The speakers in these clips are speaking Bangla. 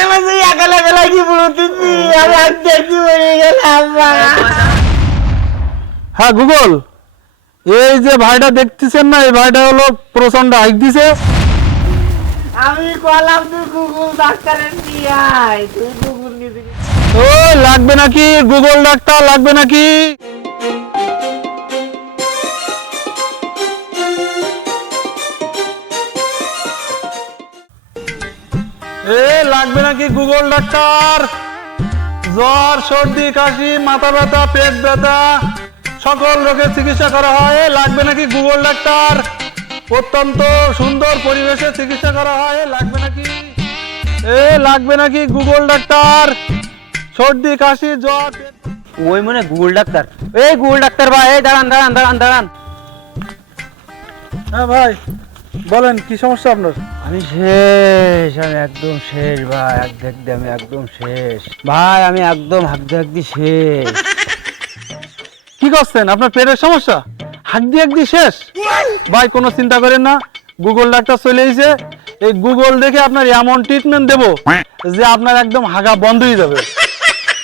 কেন তুই একালা একালা কি বলতেছি আমি দেখি মরে গেলাম হ্যাঁ গুগল এই যে ভাইটা দেখতেছেন না এই ভাইটা হলো প্রচণ্ড হাইক দিছে। আমি কলাম তুই কুকুর ডাক্তারের নিয়ে আয় তুই কুকুর নিয়ে ও লাগবে নাকি? গুগল ডাক্তার লাগবে নাকি? এ লাগবে নাকি গুগল ডাক্তার? জ্বর সর্দি কাশি মাথা ব্যথা পেট ব্যথা সকল রোগের চিকিৎসা করা হয়। এ লাগবে নাকি গুগল ডাক্তার? অত্যন্ত সুন্দর পরিবেশে চিকিৎসা করা হয়। লাগবে নাকি? এ লাগবে নাকি গুগল ডাক্তার? সর্দি কাশি জ্বর ওই মনে গুগল ডাক্তার। এই গুগল ডাক্তার ভাই এই দাঁড়ান দাঁড়ান দাঁড়ান দাঁড়ান। হ্যাঁ ভাই। বলেন কি সমস্যা আপনার? আমি শেষ আমি একদম শেষ ভাই এক দেখতে আমি একদম শেষ। ভাই আমি একদম হাক হাকদি শেষ। কি করছেন? আপনার পেটের সমস্যা? হাড্ডি হাড্ডি শেষ? ভাই কোনো চিন্তা করেন না। গুগল ডাক্তার চলে এসেছে। এই গুগল দেখে আপনার এমন ট্রিটমেন্ট দেবো যে আপনার একদম হাগা বন্ধ হয়ে যাবে।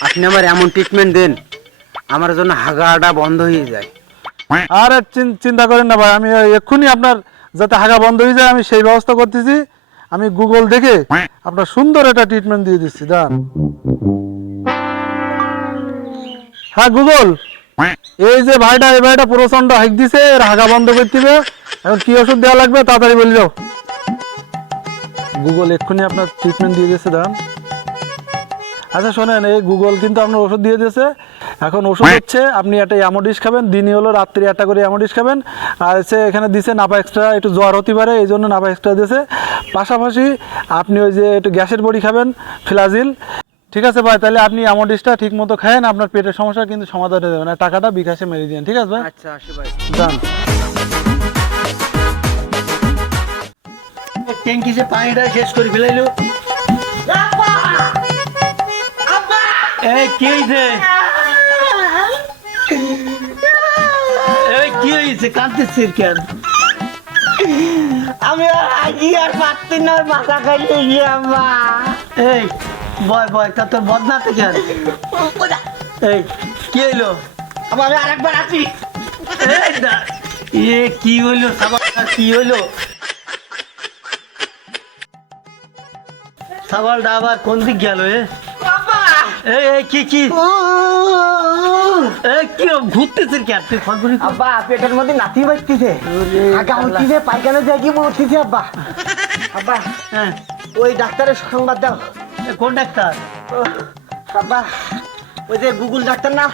আপনি আমার এমন ট্রিটমেন্ট দেন আমার জন্য হাগাটা বন্ধ হয়ে যায়। আর চিন- চিন্তা করেন না ভাই আমি এক্ষুনি আপনার যাতে হাগা বন্ধ হয়ে যায়, আমি সেই ব্যবস্থা করতেছি। আমি গুগল দেখে আপনার সুন্দর একটা ট্রিটমেন্ট দিয়ে দিচ্ছি, দাঁড়ান। হ্যাঁ গুগল এই যে ভাইটা, এই ভাইটা প্রচণ্ড হাইক দিছে, এর হাগা বন্ধ করে দিবে। এখন কি ওষুধ দেওয়া লাগবে, তাড়াতাড়ি বলে দাও। গুগল এক্ষুনি আপনার ট্রিটমেন্ট দিয়ে দিচ্ছে দাঁড়ান। আচ্ছা শোনেন এই গুগল কিন্তু আপনার ওষুধ দিয়ে দিয়েছে। এখন ওষুধ হচ্ছে আপনি একটা অ্যামোডিস খাবেন দিনই হলো রাত্রি একটা করে অ্যামোডিস খাবেন। আর হচ্ছে এখানে দিছে নাপা এক্সট্রা একটু জ্বর হতে পারে এই জন্য নাপা এক্সট্রা দিয়েছে। পাশাপাশি আপনি ওই যে একটু গ্যাসের বড়ি খাবেন ফ্লাজিল। ঠিক আছে ভাই তাহলে আপনি অ্যামোডিসটা ঠিক মতো খায়েন আপনার পেটের সমস্যা কিন্তু সমাধান হয়ে যাবে না। টাকাটা বিকাশে মেরে দিন ঠিক আছে ভাই? আচ্ছা আসি ভাই। যান ট্যাঙ্কি যে পানিটা শেষ করে ফেলাইলো। এই কি হয়েছে এই কি হয়েছে কাঁদতেছিস কেন? আমি আর পারছি না মাথা খাইতে গিয়ে আম্মা। এই বয় বয় তা তোর বদনাতে কেন? এই কি হইল? আবার আমি আরেকবার আছি। এ কি হইল? সাবান কি হইল? সাবালটা আবার কোন দিক গেল এ? এই এই কি কি? এই কি ঘুরতেছিস কি তুই আব্বা পেটের মধ্যে নাতি বাজতেছে আগা উঠতেছে পায়খানা দিয়ে কি উঠতেছে আব্বা? আব্বা হ্যাঁ। ওই ডাক্তারের সংবাদ দাও। কোন ডাক্তার? আব্বা ওই যে গুগল ডাক্তার না?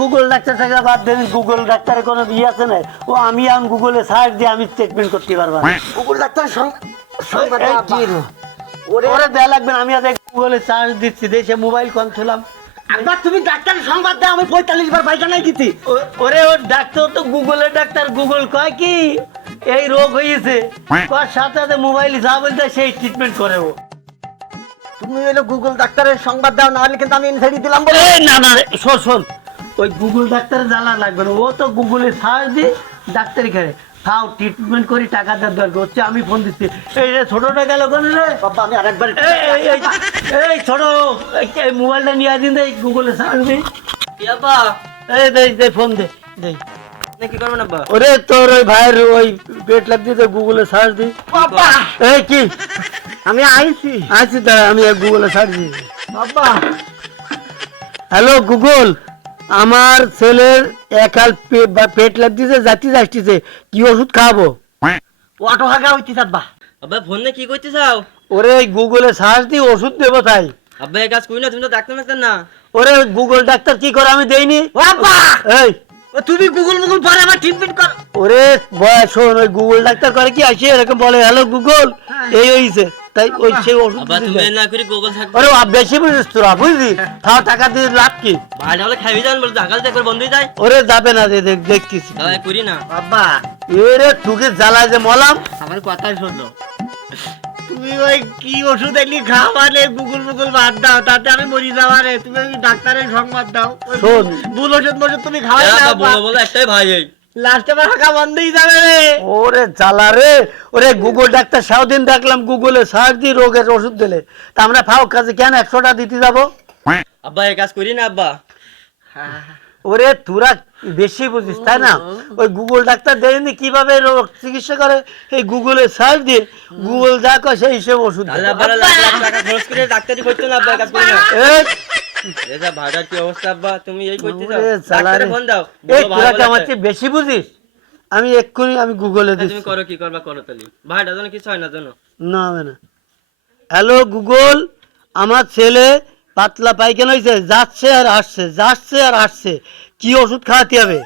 গুগল ডাক্তার থেকে বাদ দেন গুগল ডাক্তারের কোনো ইয়ে আছে না? ও আমি আম গুগলে সার্চ দিয়ে আমি ট্রিটমেন্ট করতে পারব না। গুগল ডাক্তার সংবাদ এই দাও আব্বা কি রে? ওরে ওরে দেয়া লাগবে না আমি আজ গুগলে সার্চ দিচ্ছি দেশে মোবাইল কন থুলাম আব্বা তুমি ডাক্তারের সংবাদ দাও আমি পঁয়তাল্লিশ বার পায়খানায় দিছি ওরে ওর ডাক্তার তো গুগলের ডাক্তার গুগল কয় কি এই রোগ হয়েছে কর সাথে সাথে মোবাইল যা বলতে সেই ট্রিটমেন্ট করে ও। তুমি গুগল ডাক্তারের সংবাদ দাও না হলে কিন্তু আমি ইনসাইড দিলাম বলে। না না শোন শোন ওই গুগল ডাক্তারের জ্বালা লাগবে না ও তো গুগলে সার্চ দিয়ে ডাক্তারি করে খাও ট্রিটমেন্ট করি টাকা দেওয়ার দরকার হচ্ছে আমি ফোন দিচ্ছি। এই রে ছোটটা গেল কোন রে? বাবা আমি আরেকবার এই, এই, এই, এই ছোট এই, মোবাইলটা নিয়ে আসিন দে গুগলে সার্চ দিই। এই দে দে ফোন দে দে। কি করবেন আব্বা? ওরে তোর ওই ভাইয়ের ওই পেট লাগছে তো গুগলে সার্চ দিই। বাবা এই কি? আমি আইছি। আছি তা আমি গুগলে সার্চ দিই। বাবা হ্যালো গুগল আমার ছেলের একাল পেট লাগতেছে যাচ্ছি যাচ্ছিছে কি ওষুধ খাব? অটো হাগা হইতিস বা। আব্বা ফোনে কি করতে চাও? ওরে গুগলে সার্চ দিয়ে ওষুধ দেবো তাই। আব্বা এই কাজ করি না তুমি তো ডাক্তার না। ওরে গুগল ডাক্তার কি করে আমি দেইনি? বাবা এই তুমি গুগল মুগল পরে আমার ট্রিটমেন্ট কর। ওরে বয় শোন ওই গুগল ডাক্তার করে কি আসে? এরকম বলে হ্যালো গুগল এই হইছে। তাই ওই সেই ওষুধ তুমি না করে গুগল থাকবে ওরে আ, বেশি বুঝিস তোরা বুঝলি? তাও টাকা দিয়ে লাভ কি? ভাই হলে খাবি যান আকাল দেখবার বন্ধ হয়ে যায়। ওরে যাবে না রে দেখ দেখতেছি। তাহলে করি না। বাবা। এরে তুকে জ্বালা যে মলাম। আমার কথাই শুনলো তুমি ওই কি ওষুধ এলি খাওয়ালে? গুগল মুগল বাদ দাও তাতে আমি মরি যাওয়ারে তুমি ওই ডাক্তারের সংবাদ দাও। শোন। ভুল ওষুধ মোষুধ তুমি খাওয়াই না। বলো বলো একটাই ভাই এই। লাস্টে আমার হাঁকা বন্ধই যাবে রে। ওরে জ্বালা রে। ওরে গুগল ডাক্তার সারাদিন দেখলাম গুগলে সার্চ দিয়ে রোগের ওষুধ দিলে। তা আমরা ফাও কাজে কেন একশোটা দিতে যাব? আব্বা এই কাজ করি না আব্বা। ওরে তোরা বেশি বুঝিস তাই না? ওই গুগল ডাক্তার দেখেনি কীভাবে রোগ চিকিৎসা করে? এই গুগলে সার্চ দিয়ে গুগল যা কয় সেই হিসেবে ওষুধ দেয়। তাহলে আব্বা লাখ লাখ টাকা খরচ করে ডাক্তারি করছ না কাজ করি না। এই, ভাড়ার কি অবস্থা আব্বা তুমি এই করতে চাও ডাক্তারে ফোন দাও এই তোরা কি আমার চেয়ে বেশি বুঝিস? আমি এক্ষুনি আমি গুগলে হ্যাঁ, তুমি করো কি করবা করো তাহলে। ভাইটা যেন কিছু হয় না জানো না হবে না। হ্যালো গুগল আমার ছেলে পাতলা পায়খানা হয়েছে যাচ্ছে আর আসছে যাচ্ছে আর আসছে। কি ওষুধ খাওয়াতে হবে?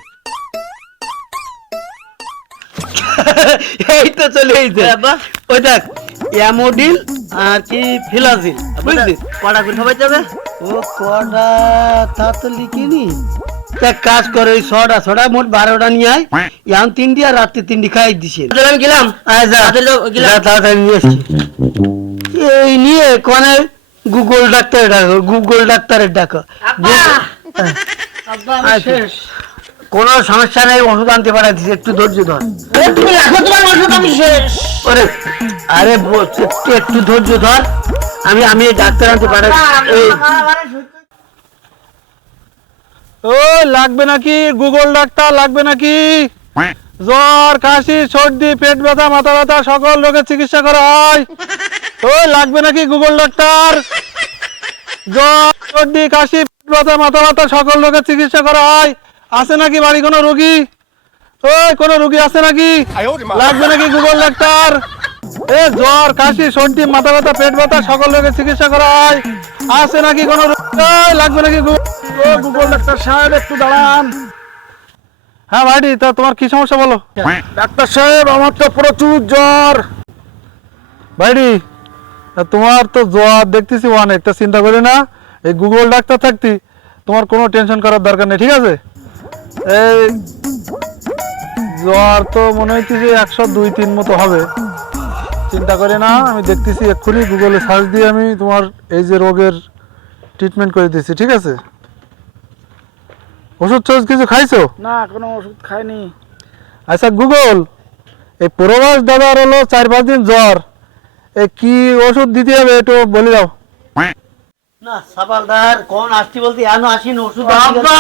এই তো চলে এইছে ওই দেখ অ্যামোডিল আর কি ফিলাজিল বুঝলি? কটা করে খাওয়াইতে হবে? ও কটা? তা তো লিখিনি। এক কাজ করে ওই ছটা ছটা মোট বারোটা নিয়ে আয়। এখন তিনটি আর রাত্রি তিনটি খাই দিছে। গেলাম। এই নিয়ে কোনে গুগল ডাক্তারের ডাকো গুগল ডাক্তারের ডাকো। আচ্ছা। কোনো সমস্যা নেই ওষুধ আনতে পাঠাচ্ছি একটু ধৈর্য ধর। আরে বলছি, একটু একটু ধৈর্য ধর। আমি আমি ডাক্তার আনতে এই। ও লাগবে নাকি? গুগল ডাক্তার লাগবে নাকি? জ্বর কাশি সর্দি পেট ব্যথা মাথা ব্যথা সকল রোগের চিকিৎসা করা হয়। ও লাগবে নাকি গুগল ডাক্তার জ্বর সর্দি কাশি পেট ব্যথা মাথা ব্যথা সকল রোগের চিকিৎসা করা হয়। আছে নাকি বাড়ি কোনো রোগী? ওই কোনো রোগী আছে নাকি? লাগবে নাকি গুগল ডাক্তার এ জ্বর কাশি সর্দি মাথা ব্যথা পেট ব্যথা সকল রোগের চিকিৎসা করা হয়। আছে নাকি কোনো রোগী? লাগবে নাকি গুগল ডাক্তার সাহেব একটু দাঁড়ান। হ্যাঁ ভাইটি তা তোমার কি সমস্যা বলো? ডাক্তার সাহেব আমার তো প্রচুর জ্বর। ভাইটি তোমার তো জ্বর দেখতেছি অনেক তা চিন্তা করি না। এই গুগল ডাক্তার থাকতি তোমার কোনো টেনশন করার দরকার নেই ঠিক আছে? এই জ্বর তো মনে হইতেছে একশো দুই তিন মতো হবে। চিন্তা করে না আমি দেখতেছি এক্ষুনি গুগলে সার্চ দিয়ে আমি তোমার এই যে রোগের ট্রিটমেন্ট করে দিচ্ছি ঠিক আছে? ওষুধ টষুধ কিছু খাইছো? না কোনো ওষুধ খাইনি। আচ্ছা গুগল এই প্রবাস দাদার হলো চার পাঁচ দিন জ্বর। কি ওষুধ দিতে হবে একটু বলে দাও। না সাবালদার কোন আসছি বলতে এনো আসিন ওষুধ আব্বা!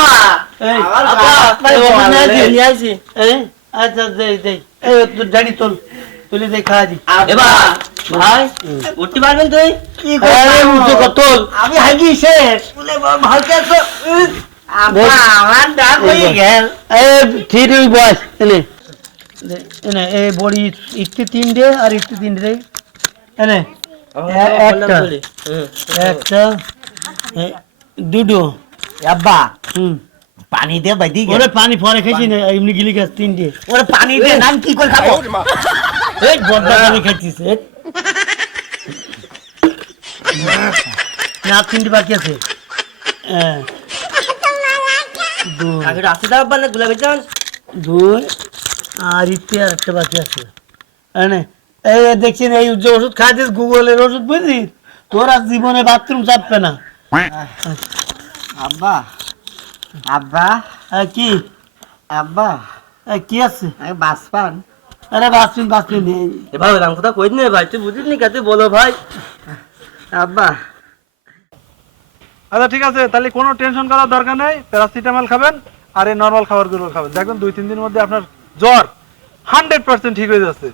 এই, আব্বা, আব্বা, এই ওষুধ নিয়ে আসি? এই, আচ্ছা দেই দেই। এই তোর ডাড়ি তোল তুলি দেই খাওয়া দি। এবার ভাই উঠতে পারবেন তুই? কি করে উঠতে কর আমি হাগি শেষ। ভালকে আছো বেশ। আমার ডাক হয়ে গেল। এই ঠিক ওই এনে। দে- এনে এই বড়ি ইটটি তিনটে আর ইটটি তিনটে দেই এনে একটা একটা দুটো। আব্বা হুম। পানি দে বাইদি ওরে পানি পরে খেয়েছি না এমনি গিলি গাছ তিনটে। ওরে পানি দে নাম কি করে খাব? এই বড্ডা পানি খাচ্ছিস না তিনটে বাকি আছে। হ্যাঁ দুই। আগে রাস্তা দাও না গুলাবি যান দুই আর ইতে আর একটা বাকি আছে। এনে এই এই দেখছেন এই যে ওষুধ খাইছিস গুগলের ওষুধ বুঝছিস তোর আর জীবনে বাথরুম চাপবে না। আব্বা আব্বা। কি? আব্বা। কি আছে? বাসপান। আরে বাথরুম বাথরুম নেই রাম কথা কই নে ভাই তুই বুঝিস নি কাতে বলো ভাই। আব্বা। আচ্ছা ঠিক আছে তাহলে কোনো টেনশন করার দরকার নেই প্যারাসিটামল খাবেন আর এই নর্মাল খাবারগুলো খাবেন। দেখবেন দুই তিন দিনের মধ্যে আপনার জ্বর হান্ড্রেড পার্সেন্ট ঠিক হয়ে যাচ্ছে।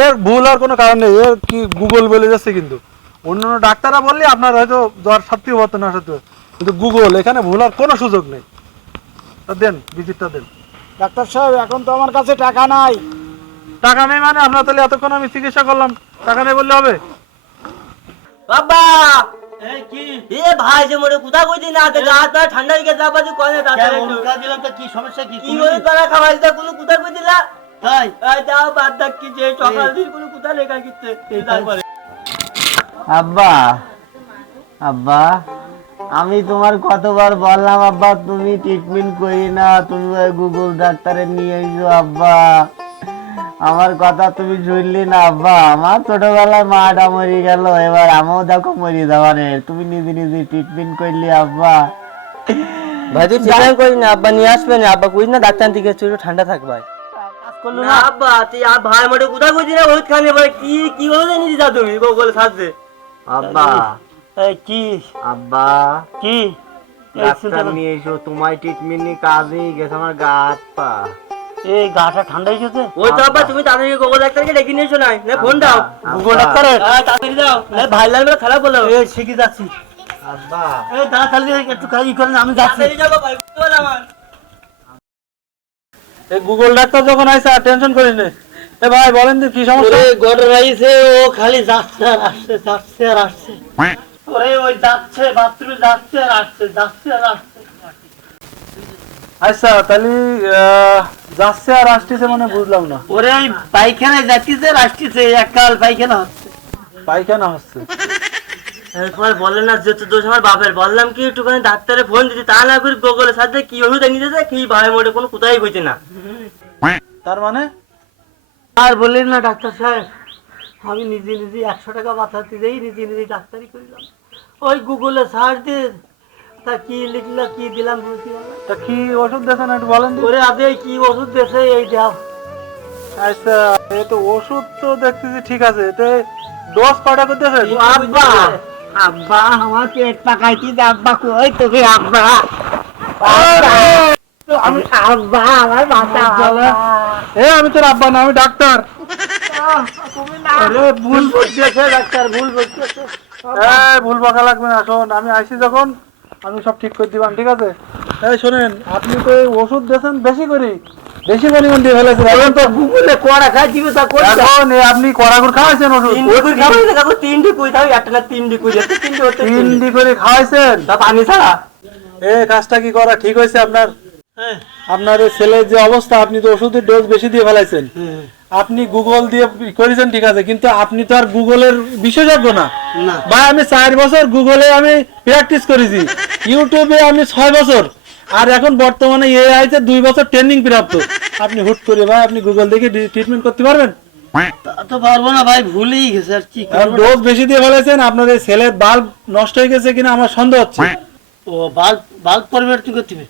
এর ভুল আর কোনো কারণ নেই এর কি গুগল বলে যাচ্ছে কিন্তু। অন্য অন্য ডাক্তাররা বললে আপনার হয়তো জ্বর সত্যি হতো না সত্যি কিন্তু গুগল এখানে ভুল আর কোনো সুযোগ নেই। তা দেন ভিজিটটা দেন। ডাক্তার সাহেব এখন তো আমার কাছে টাকা নাই। টাকা নেই মানে আপনার তাহলে এতক্ষণ আমি চিকিৎসা করলাম। টাকা নেই বললে হবে? বাবা! এ ভাই যে মোরে কোথা গা ঠান্ডা হয়ে গেছে আবার কোনে তাড়াতাড়ি দিলাম তো কি সমস্যা কি? কি তারা খাওয়াই দা কোনো কোথা কই দিলা তাই এই দাও বাদ দাক কি যে সকাল দিন কোনো কোথা লেখা কিতে তারপরে। আব্বা আব্বা আমি তোমার কতবার বললাম আব্বা তুমি ট্রিটমেন্ট করি না তুমি ওই গুগল ডাক্তারে নিয়ে এসো আব্বা। আমার কথা তুমি শুনলি না আব্বা। আমার ছোটবেলায় মাটা মরে গেল এবার আমিও দেখো মরি যাবানে তুমি নিজে নিজে ট্রিটমেন্ট করলি আব্বা। ভাই তুই চিন্তা করিস না আব্বা নিয়ে আসবে না আব্বা কইস না ডাক্তার দিকে ঠান্ডা থাক ভাই। করল না আব্বা তুই আর ভাই মোটে কোথায় না ওই খানে বলে কি কি বলে তুমি? সাজতে আব্বা। এই কি? আব্বা। কি? ডাক্তার নিয়ে এসো তোমার ট্রিটমেন্ট নিয়ে কাজেই গেছে আমার গা পা। এই গাটা ঠান্ডা হয়ে গেছে? ওই তো আব্বা তুমি তাড়াতাড়ি গুগল ডাক্তারকে ডেকে নিয়ে এসো নাই। না ফোন দাও। হ্যাঁ, তাড়াতাড়ি দাও। না ভাই লাগবে খারাপ বলো। এই শিখে যাচ্ছি। আব্বা। এই দাঁড়া তাহলে একটু কাজ করেন আমি যাচ্ছি। তাড়াতাড়ি যাব ভাই পারলাম আমার। গুগল ডাক্তার যখন আইসে আর টেনশন করিস নে। এ ভাই বলেন তো কি সমস্যা? ওরে গড় রাইছে ও খালি যাচ্ছে আর আসছে যাচ্ছে আর আসছে। ওরে ওই যাচ্ছে বাথরুমে যাচ্ছে আর আসছে যাচ্ছে আর আসছে। আচ্ছা তাহলে যাচ্ছে আর আসতেছে মানে বুঝলাম না। ওরে ওই পায়খানায় যাচ্ছে আর আসতেছে এককাল পায়খানা হচ্ছে। পায়খানা হচ্ছে। বললেন না যে তো দোষ আমার বাপের। বললাম কি একটুখানি ডাক্তারে ফোন দিতে? তা না করে গুগলের সাথে কি ওষুধ এনে দিতেছে কি ভাই মোটে কোনো কোথায় কইছে না। তার মানে? আর বললেন না ডাক্তার সাহেব আমি নিজে নিজে একশো টাকা নিজে নিজে ডাক্তারি করলাম। ওই গুগলে সার্চ দিয়ে তা কি লিখলো কি দিলাম বুঝতে তা কি ওষুধ একটু বলেন ওরে আদে কি ওষুধ এই দাও আচ্ছা এ তো ওষুধ তো দেখতেছি ঠিক আছে এতে ডোজ কয়টা করতেছেন আব্বা! আব্বা পাকাইতি আব্বা কই তোকে আব্বা? আমি আব্বা আমার মাথা এ আমি তোর আব্বা না আমি ডাক্তার। আরে ভুল বলতেছে ডাক্তার ভুল বলতেছে এই ভুল বকা লাগবে না শোন আমি আইসি যখন আমি সব ঠিক করে দিবাম ঠিক আছে? এই শোনেন আপনি তো এই ওষুধ দিয়েছেন বেশি করে বেশি পরিমাণ দিয়ে ফেলেছেন এখন তো গুগলে কোড়া খাই দিবে তা করে এখন আপনি কড়াগুড় খাওয়াইছেন ওষুধ? কাকু তিনটে কই একটা না তিনটে কই যাচ্ছে তিনটে হচ্ছে তিনটে তিনটি করে খাওয়াইছেন? তা পানি ছাড়া? এই কাজটা কি করা ঠিক হয়েছে আপনার? হ্যাঁ, আপনার ছেলের যে অবস্থা আপনি তো ওষুধের ডোজ বেশি দিয়ে ফেলাইছেন। হ্যাঁ। আপনি গুগল দিয়ে করেছেন ঠিক আছে কিন্তু আপনি তো আর গুগলের বিশেষজ্ঞ না। না। ভাই আমি চার বছর গুগলে আমি প্র্যাকটিস করেছি। ইউটিউবে আমি ছয় বছর আর এখন বর্তমানে এআই তে দুই বছর ট্রেনিং প্রাপ্ত। আপনি হুট করে ভাই আপনি গুগল দেখে ট্রিটমেন্ট করতে পারবেন? তা তো পারব না ভাই ভুলেই গেছে আর কি ডোজ বেশি দিয়ে ফেলেছেন আপনার এই ছেলের বাল্ব নষ্ট হয়ে গেছে কিনা আমার সন্দেহ হচ্ছে। ও বাল্ব বাল্ব পরিবর্তন করতে হবে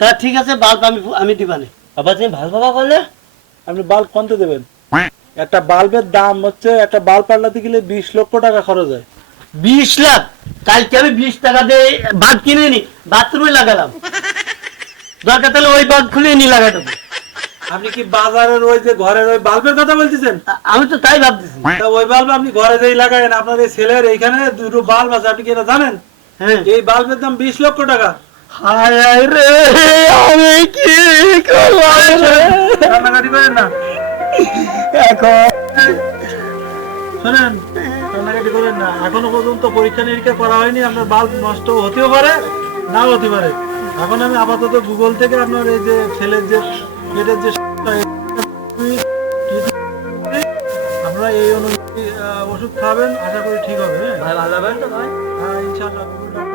তা ঠিক আছে বাল্ব আমি আমি দিবানে আবার তুমি ভালো বাবা করলে আপনি বাল্ব কমতে দেবেন? একটা বাল্বের দাম হচ্ছে একটা বাল্ব পাল্টাতে গেলে বিশ লক্ষ টাকা খরচ হয়। বিশ লাখ? কালকে আমি বিশ টাকা দিয়ে বাল্ব কিনে নি বাথরুমে লাগালাম। দরকার তাহলে ওই বাল্ব খুলে নি লাগাই দেবো। আপনি কি বাজারের ওই যে ঘরের ওই বাল্বের কথা বলতেছেন? আমি তো তাই ভাবতেছি। তা ওই বাল্ব আপনি ঘরে যেই লাগায়েন আপনার এই ছেলের এইখানে দুটো বাল্ব আছে আপনি কি এটা জানেন? হ্যাঁ। এই বাল্বের দাম বিশ লক্ষ টাকা। হায় হায় রে আমি কি কান্নাকাটি করেন না। এখন শোনেন কান্নাকাটি করেন না। এখনও পর্যন্ত পরীক্ষা নিরীক্ষা করা হয়নি আপনার বাল্ব নষ্ট হতেও পারে নাও হতে পারে। এখন আমি আপাতত গুগল থেকে আপনার এই যে ছেলের যে পেটের যে আপনারা এই অনুযায়ী ওষুধ খাবেন আশা করি ঠিক হবে হ্যাঁ? ভাই ভালো হবে তো ভাই হ্যাঁ ইনশাল্লাহ